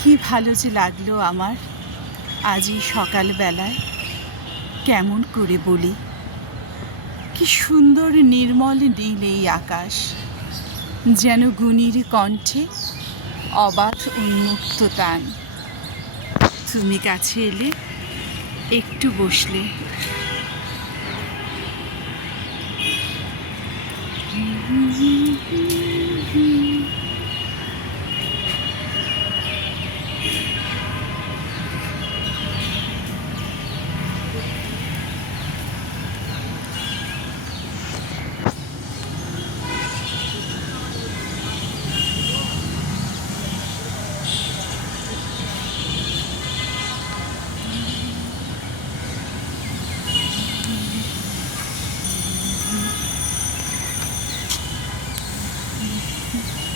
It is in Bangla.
কি ভালো যে লাগল আমার আজই সকালবেলায়। কেমন করে বলি? কি সুন্দর নির্মল নীল এই আকাশ, যেন গুণীর কণ্ঠে অবাধ উন্মুক্ত তান তুমি কাছে এলে একটু বসলে Mm-hmm. 嗯。